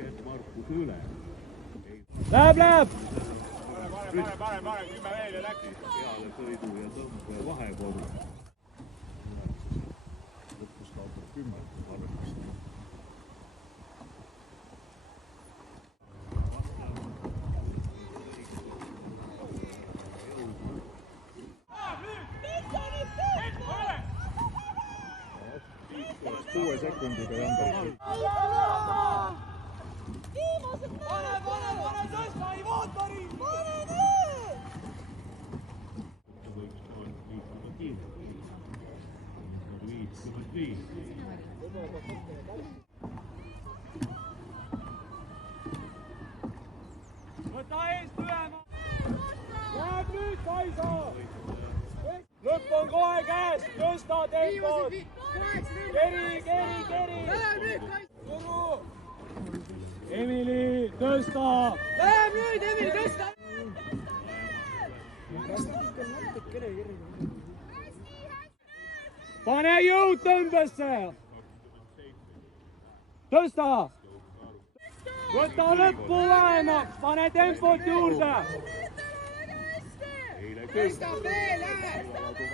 väikest Markus üle. Läheb! Pane, 10 veel ja läks. Peale sõidu ja tõmbu ja vahekoru. Lõpus kaotab 10 arvestust. Kuue sekundiga jändab. Pane tõsta, ei vaata ringi! Pane nüüd! Võiks olla 55. Võta eest ülema! Läheb nüüd, Kaisa! Lõpp on kohe käes, tõsta tempot! Keri! Turu! Emili, tõsta! Läheb nüüd, Emil, tõsta! Pane jõud tõmbesse! Tõsta! Võta lõppu vähemaks, pane tempot juurde! Tõsta veel, lähe!